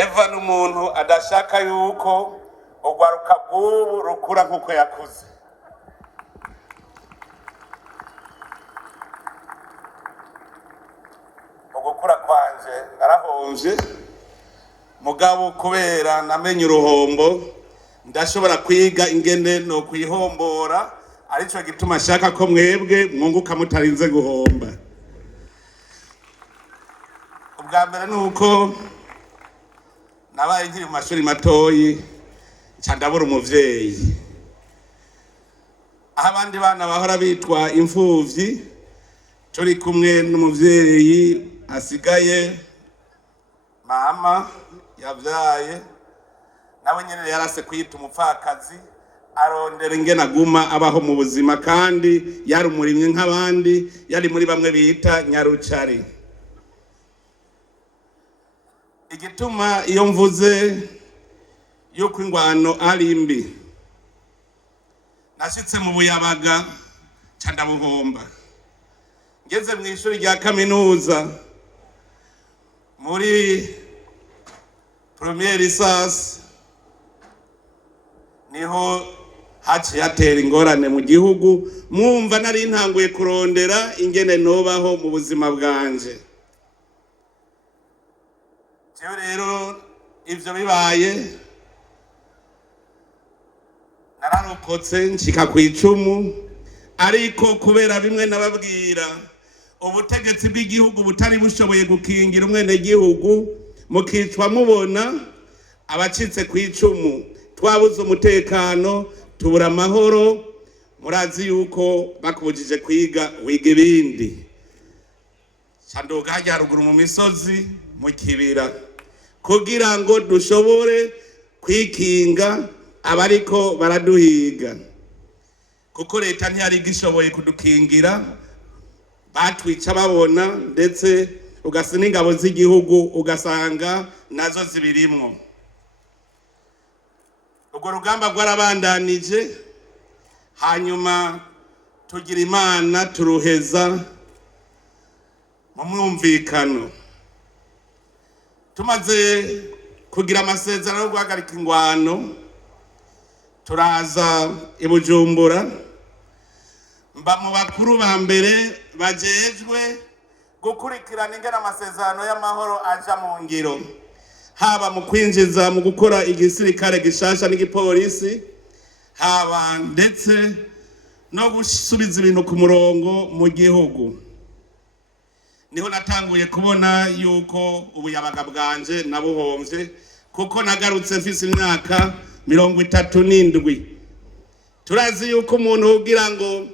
neva n'umuntu adashaka yuko urwaruka rw'ubu rukura nk'uko yakuze. Ugukura kwanje narahomvye, mugabo kubera namenye uruhombo ndashobora kwiga ingene no kwihombora, arico gituma shaka ko mwebwe mwunguka mutarinze guhomba. Ubwa mbere nuko nabaye nkiri mu mashuri matoyi ca ndabura umuvyeyi, aho abandi bana bahora bitwa imfuvyi, turi kumwe n'umuvyeyi asigaye mama yavyaye, nawe nyene yarase kwita umupfakazi, arondera ingene aguma abaho mu buzima, kandi yari umurimyi nk'abandi, yari muri bamwe bita nyarucari. Igituma iyo mvuze yuko ingwano ari mbi, nashitse mu Buyabaga ca ndabuhomba, ngeze mu ishuri rya kaminuza muri première licence niho haciye hatera ingorane mu gihugu, mwumva nari ntanguye kurondera ingene nobaho mu buzima bwanje. Jewe rero ivyo bibaye nararokotse nshika kw'icumu, ariko kubera bimwe nababwira, ubutegetsi bw'igihugu butari bushoboye gukingira umwenegihugu, mukicwa mubona abacitse kw'icumu, twabuze umutekano, tubura amahoro. Murazi yuko bakubujije kwiga wiga ibindi, canduga hajya haruguru mu misozi mu kibira, kugira ngo dushobore kwikinga abariko baraduhiga, kuko leta ntiyari igishoboye kudukingira, batwica babona, ndetse ugasa n'ingabo z'igihugu ugasanga nazo zibirimwo. Urwo rugamba rwarabandanije, hanyuma tugira Imana turuheza mu mwumvikano. Tumaze kugira amasezerano yo guhagarika ingwano, turaza i Bujumbura, mba mu bakuru ba mbere bajejwe gukurikirana ingene amasezerano y'amahoro aja mu ngiro, haba mu kwinjiza mu gukora igisirikare gishasha n'igipolisi, haba ndetse no gusubiza ibintu ku murongo mu gihugu. Niho natanguye kubona yuko Ubuyabaga bwanje nabuhomvye, kuko nagarutse mfise imyaka 37. Turazi yuko umuntu kugira ngo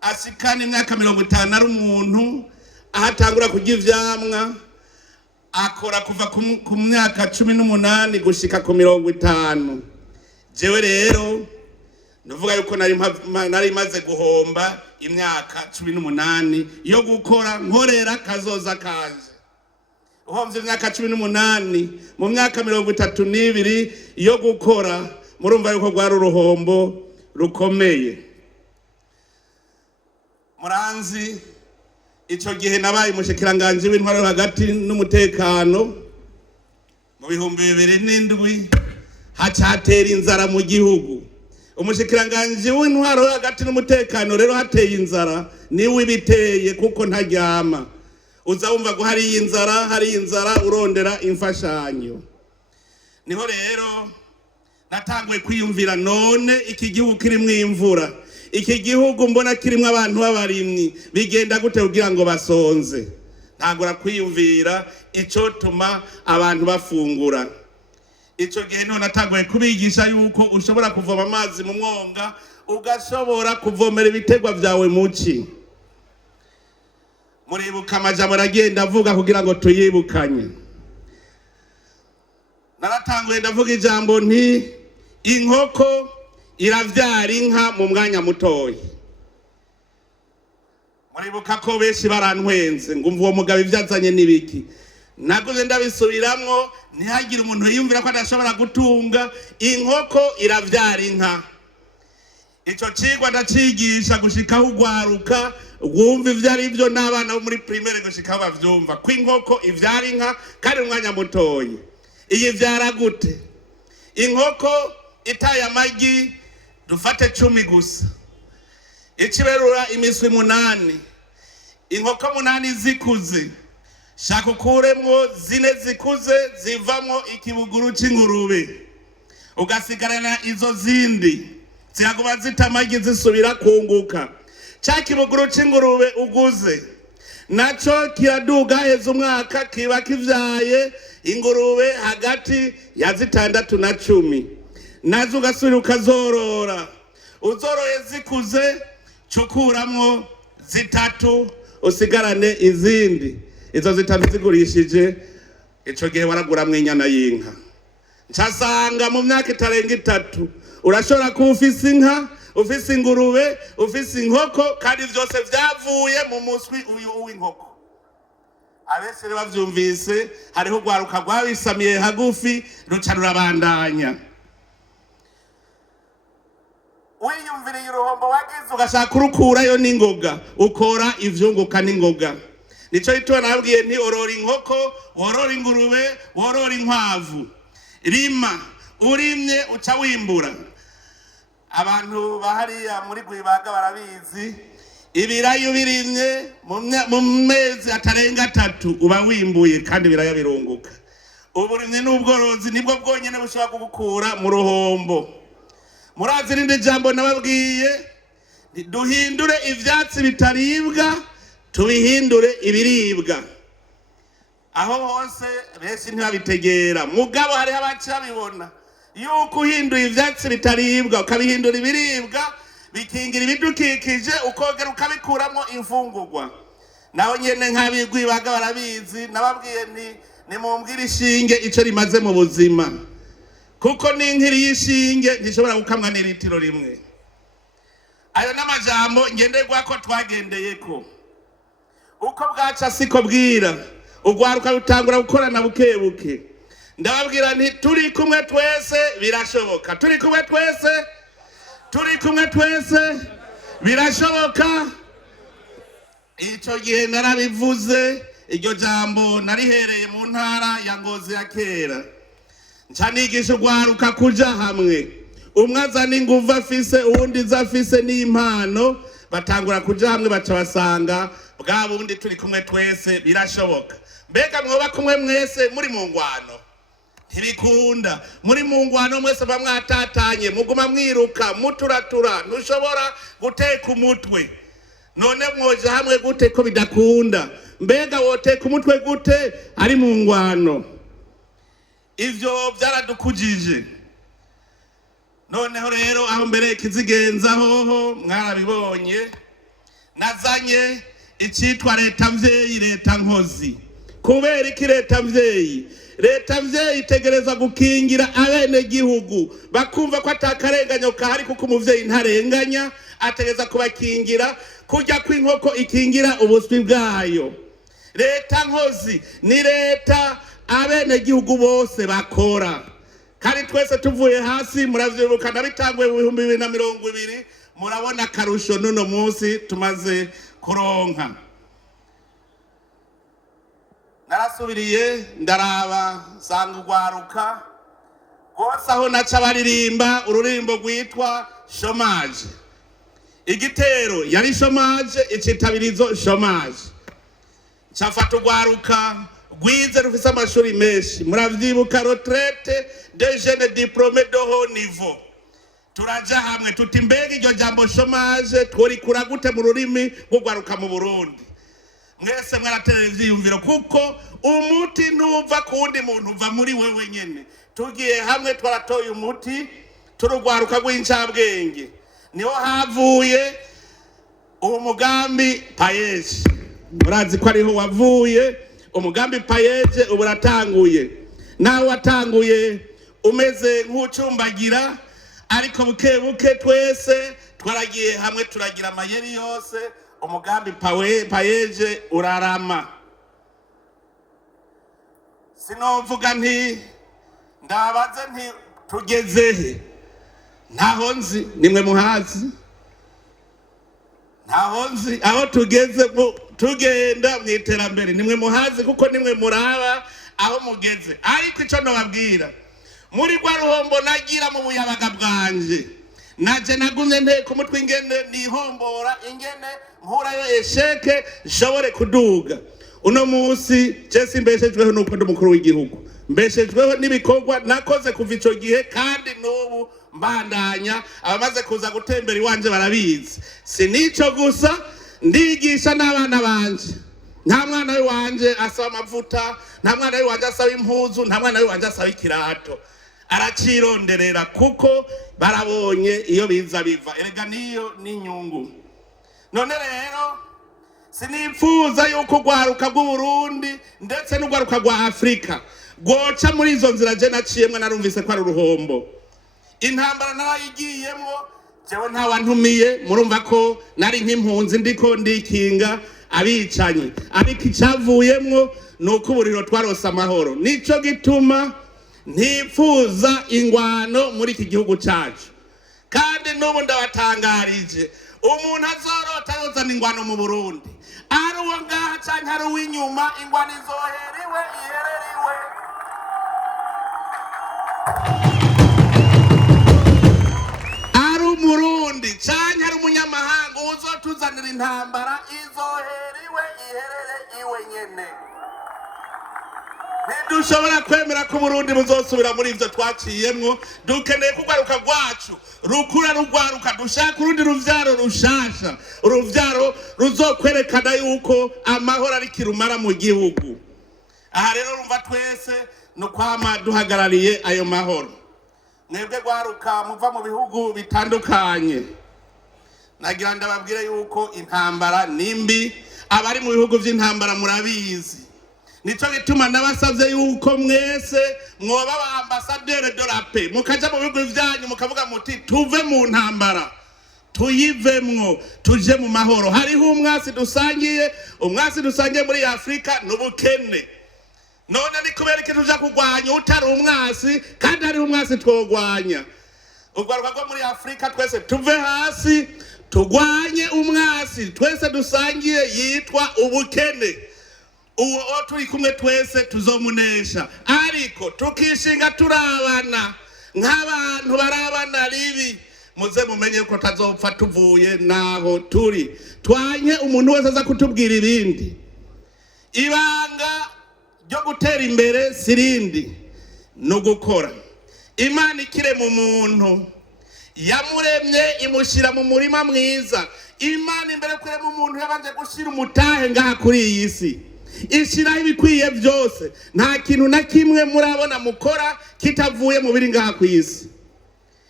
ashikane imyaka 50 ari umuntu ahatangura kurya ivyamwa, akora kuva ku myaka 18 gushika ku 50. Jewe rero nuvuga yuko nari maze guhomba imyaka 18 yo gukora nkorera kazoza kanje. Uhomvye imyaka 18 mu myaka 32 yo gukora, murumva yuko rwari uruhombo rukomeye. Muranzi ico gihe nabaye umushikiranganje w'intwaro hagati n'umutekano, mu 2007 hatera inzara mu gihugu. Umushikiranganje w'intwaro hagati n'umutekano rero hateye inzara, niwe ibiteye kuko ntaryama. Uzawumva ko hari inzara urondera imfashanyo. Niho rero natanguye kwiyumvira, none iki gihugu kirimwo imvura, iki gihugu mbona kirimwo abantu b'abarimyi, bigenda gute kugira ngo basonze? Ntangura kwiyumvira ico tuma abantu bafungura. Ico gihe niho natanguye kubigisha yuko ushobora kuvoma amazi mu mwonga, ugashobora kuvomera ibitegwa vyawe muci. Muribuka amajambo aragenda avuga kugira ngo tuyibukanye. Naratanguye ndavuga ijambo nti inkoko iravyara inka mu mwanya mutoyi. Muribuka ko benshi barantwenze ngumva uwo mugabo ivyazanye n'ibiki. Naguze ndabisubiramwo, ntihagire umuntu yiyumvira ko adashobora gutunga. Inkoko iravyara inka. Ico cigwa ndacigisha gushika ugwaruka rwumva ivyo ari byo, n'abana bo muri primaire gushika bavyumva ko inkoko ivyara inka kandi umwanya mutoyi. iyivyara gute? Inkoko itaye amagi dufate 10 gusa, ikiberura imiswi 8, inkoko 8 zikuze, shaka ukuremwo 4 zikuze zivamwo ikibuguru c'ingurube, ugasigarana izo zindi ziraguba zita amagi zisubira kunguka. Ca kibuguru c'ingurube uguze naco kiraduga heza umwaka kiba kivyaye ingurube hagati ya 6 na 10, nazo ugasubira ukazorora. Uzoroye zikuze cukuramwo 3 usigarane izindi, izo 3 zigurishije ico gihe waraguramwo inyana y'inka. Ncasanga mu myaka itarenga 3 urashobora kuba ufise inka, ufise ingurube, ufise inkoko, kandi vyose vyavuye mu muswi uyu w'inkoko. Abese bavyumvise, hariho urwaruka rwabisamiye hagufi ruca rurabandanya. Wiyumviriye uruhombo wagize ugashaka kurukurayo n'ingoga, ukora ivyunguka n'ingoga. Nico gituma nabwiye nti orora inkoko, worora ingurube, worora inkwavu. Rima, urimye uca wimbura. Abantu bahariya muri Gwibaga barabizi, ibirayi birimye mu mezi atarenga 3 uba wimbuye kandi biraya birunguka. Uburimye n'ubworozi nibwo bwonyene bushobora kugukura mu ruhombo. Murazi rindi jambo nababwiye, duhindure ivyatsi bitaribwa tubihindure ibiribwa. Aho hose benshi ntibabitegera, mugabo hari abaca bibona yuko uhinduye ivyatsi bitaribwa ukabihindura ibiribwa bikingira ibidukikije, ukongera ukabikuramwo imfungurwa. Naho nyene nk'abigwibaga barabizi, nababwiye ni mumbwira ishinge ico rimaze mu buzima, kuko n'inkiri y'ishinge ntishobora gukamwa n'ilitiro rimwe. Ayo n'amajambo ngenderwako twagendeyeko. Uko bwaca siko bwira, urwaruka rutangura gukorana bukebuke. Ndababwira nti turi kumwe twese birashoboka, turi kumwe twese birashoboka. Ico gihe narabivuze, iryo jambo narihereye mu ntara ya Ngozi ya kera. Nca nigisha urwaruka kuja hamwe, umwe azana inguvu afise, uwundi zafise n'impano, batangura kuja hamwe baca basanga bwa bundi turi kumwe twese birashoboka. Mbega mwoba kumwe mwese muri mu ngwano? Ntibikunda. Muri mu ngwano mwese bamwatatanye, muguma mwiruka muturatura, ntushobora guteka umutwe. None mwoja hamwe gute ko bidakunda? Mbega woteka umutwe gute ari mu ngwano? Ivyo vyaradukujije. Noneho rero aho mbere kizigenza hoho mwarabibonye, nazanye icitwa leta mvyeyi, leta nkozi. Kubera iki leta mvyeyi? Leta mvyeyi itegereza gukingira abene gihugu bakumva ko atakarenganyo kahari, kuko umuvyeyi ntarenganya, ategereza kubakingira kurya kw'inkoko ikingira ubuswi bwayo. Leta nkozi ni leta abene gihugu bose bakora, kandi twese tuvuye hasi. Muravyibuka nabitanguye mu 2020, murabona karusho nuno munsi tumaze kuronka. Narasubiriye ndaraba sanga urwaruka rwose aho naca baririmba ururimbo rwitwa chômage. Igitero yari chômage, icitabirizo chômage. Cafata urwaruka rwize rufise amashuri menshi, muravyibuka retraite des jeunes diplômés de haut niveau. Turaja hamwe tuti mbega iryo jambo chômage tworikura gute mu rurimi rw'urwaruka mu Burundi? Mwese mwaraterera ivyiyumviro, kuko umuti ntuva kuwundi muntu, uva muri wewe nyene. Tugiye hamwe twaratoye umuti, turugwaruka rw'incabwenge. Niho havuye uwo mugambi payeje. Murazi ko ariho wavuye umugambi payeje, ubu ratanguye. Nawe watanguye umeze nk'ucumbagira, ariko bukebuke twese twaragiye hamwe turagira amayeri yose, umugambi payeje urarama. Sinovuga nti ndabaze nti tugezehe, ntaho nzi, nimwe muhazi. Ntaho nzi aho tugeze tugenda mw'iterambere, nimwe muhazi, kuko nimwe muraba aho mugeze. Ariko ico nobabwira muri rwa ruhombo nagira mu buyabaga bwanje naje nagumye nteko umutwe ingene nihombora ingene mpurayo esheke nshobore kuduga. Uno musi Jesse mbeshejweho nuko ndi mukuru w'igihugu, mbeshejweho n'ibikorwa nakoze kuva ico gihe, kandi n'ubu mbandanya abamaze kuza gutembera iwanje barabizi. Sinico gusa, ndigisha n'abana banje. Nta mwana wanje asaba amavuta, nta mwana wanje asaba impuzu, nta mwana wanje asaba ikirato. Aracironderera kuko barabonye iyo biza biva. Erega niyo n'inyungu. None rero sinipfuza yuko urwaruka rw'Uburundi ndetse n'urwaruka rwa Afrika rwoca muri izo nzira je naciyemwe narumvise ko ari uruhombo. Intambara narayigiyemwo jewe nta wantumiye, murumva ko nari nk'impunzi ndiko ndikinga abicanyi, ariko icavuyemwo nuko uburiro twarose amahoro. Nico gituma ntipfuza ingwano muri iki gihugu cacu, kandi n'ubu ndabatangarije umuntu azorota yozana ingwano mu Burundi ari uwo ngaha canke ari uw'inyuma, ingwano izoheriwe ihereriwe. Ari umurundi canke ari umunyamahanga uzotuzanira intambara izoheriwe iherere iwe nyene. Ntidushobora kwemera ko Burundi buzosubira muri ivyo twaciyemwo. Dukeneye ko urwaruka rwacu rukura rugwaruka, dushaka urundi ruvyaro rushasha, uruvyaro ruzokwerekana yuko amahoro ari kirumara mu gihugu. Aha rero rumva twese nukwama duhagarariye ayo mahoro. Mwebwe rwaruka muva mu bihugu bitandukanye, nagira ndababwire yuko intambara nimbi, abari mu bihugu vy'intambara murabizi. Nico gituma nabasavye yuko mwese mwoba ba ambassadeur de la paix, mukaja mu bihugu vyanyu mukavuga muti tuve mu ntambara tuyivemwo tuje mu mahoro. Hariho umwasi dusangiye muri Afrika n'ubukene. None ni kubera iki tuja kugwanya utari umwasi kandi hariho umwasi twogwanya? Urwaruka rwo muri Afrika twese tuve hasi tugwanye umwasi twese dusangiye yitwa ubukene. Uwo turi kumwe twese tuzomunesha, ariko tukishinga turabana nk'abantu barabana ribi, muze mumenye ko tazopfa tuvuye naho turi. Twanye umuntu wese aza kutubwira ibindi. Ibanga ryo gutera imbere sirindi no gukora. Imana ikire mu muntu yamuremye imushira mu murima mwiza. Imana imbere kurema umuntu yabanje gushira umutahe ngaha kuri iyi si, ishiraho ibikwiye byose. Nta kintu na kimwe murabona mukora kitavuye mu biri ngaha ku isi.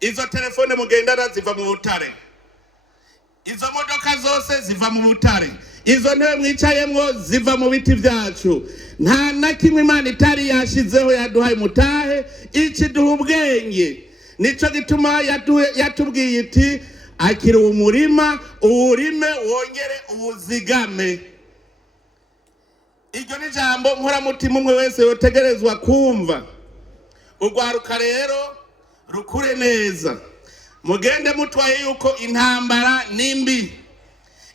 Izo telefone mugendana ziva mu butare, izo modoka zose ziva mu butare, izo ntebe mwicayemwo ziva mu biti vyacu. Nta na kimwe Imana itari yashizeho yaduhaye mutahe, ikiduha ubwenge. Nico gituma yatubwiye iti akiri umurima uwurime wongere uwuzigame. Iryo ni jambo nkoramutima umwe wese yotegerezwa kumva. Urwaruka rero rukure neza, mugende mutwaye yuko intambara nimbi,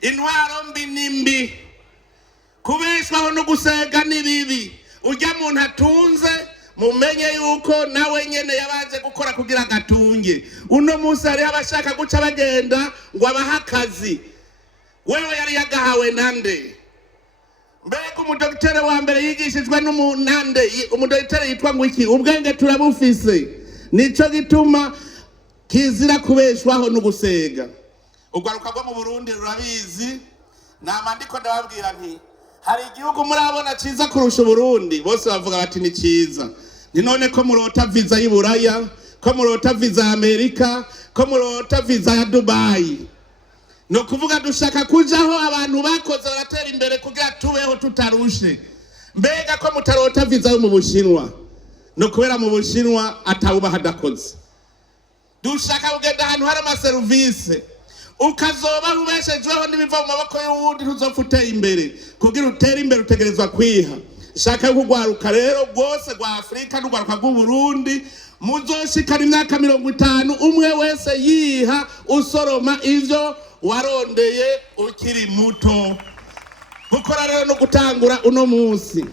intwaro mbi nimbi, kubeshwaho no gusega ni bibi. Urya muntu atunze mumenye yuko nawe nyene yabaje gukora kugira gatunge. Uno musi hari abashaka guca bagenda ngo abaha akazi, wewe yari yagahawe nande? Mbega umudokiteri wa mbere yigishijwe n'umunande, umudokiteri yitwa ngo iki? Ubwenge turabufise. Nico gituma kizira kubeshwaho no gusega. Urwaruka rwo mu Burundi rurabizi, nama ndiko ndababwira nti hari igihugu murabona ciza kurusha Burundi, bose bavuga bati ni ciza. Ni none ko murota visa y'Iburaya, ko murota visa ya Amerika, ko murota visa ya Dubai. No kuvuga dushaka kujaho abantu bakoze baratera imbere kugira tubeho tutarushe. Mbega ko mutarota visa yo mu Bushinwa, no kubera mu Bushinwa atawuba hadakoze. Dushaka kugenda ahantu hari amaserivisi, ukazoba ubeshejweho n'ibiva mu maboko y'uwundi ntuzofute imbere. Kugira utere imbere utegerezwa kwiha. Shaka kugwaruka rero rwose rwa Afrika n'urwaruka rw'u Burundi muzoshikana imyaka 50 umwe wese yiha usoroma ivyo warondeye ukiri muto. Gukora rero no gutangura uno munsi.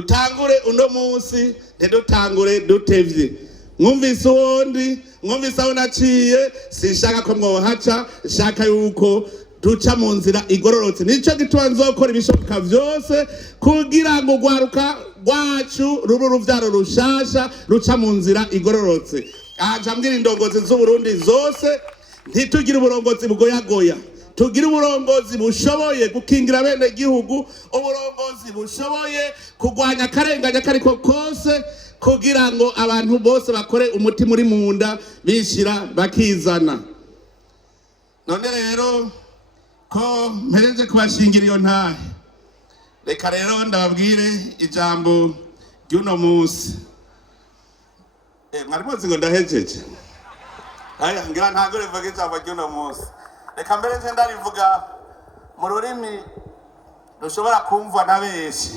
dutangure uno munsi ntidutangure dutevye. Mwumvise uwundi, mwumvise aho naciye, sinshaka ko mwohaca, nshaka yuko duca mu nzira igororotse. Nico gituma nzokora ibishoboka vyose kugira ngo urwaruka rwacu rube uruvyaro rushasha ruca mu nzira igororotse. Aja mbwira indongozi z'Uburundi zose, ntitugire uburongozi bugoyagoya, tugire uburongozi bushoboye gukingira bene gihugu, uburongozi bushoboye kugwanya akarenganya kariko kose, kugira ngo abantu bose bakore umutima uri munda bishira bakizana. None rero ko mpereje kubashingira iyo ntahe, reka rero ndababwire ijambo ry'uno munsi. Mwari muzi ngo ndahejeje? Aya ngira ntago rivuga ijambo ry'uno munsi. Reka mbere nje ndarivuga mu rurimi rushobora kumvwa na benshi.